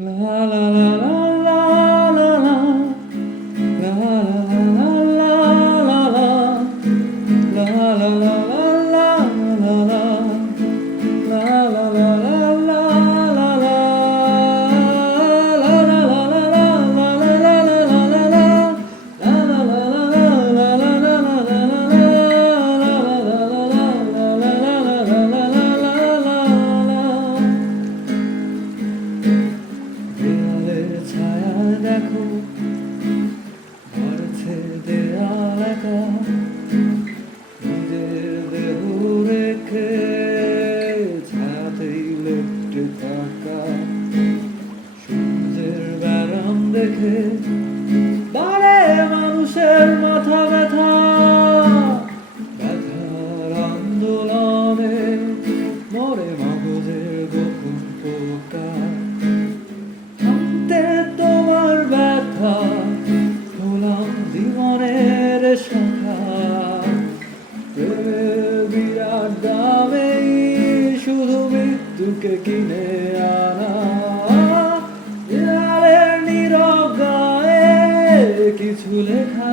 La la la la la la la. La la la la la la. La la la la la la la. La la la la la la la. La la la la la la la la la la. La la la la la la la la la la. দেয়ালের ছায়া দেখো বাড়ছে দেয়াল একা নিজের দেহ রেখে ছায়াতেই লেপ্টে থাকা সূর্যের ব্যারাম দেখে বাড়ে মানুষের মাথা ব্যথা ব্যথার আন্দোলনে মরে মগজের গোপন পোকা তোমার ব্যথা হলাম জীবনের শাখা বিরাট দামেই শুধু মৃত্যুকে কিনে আনা দেয়ালের নীরব গায়ে কিছু লেখা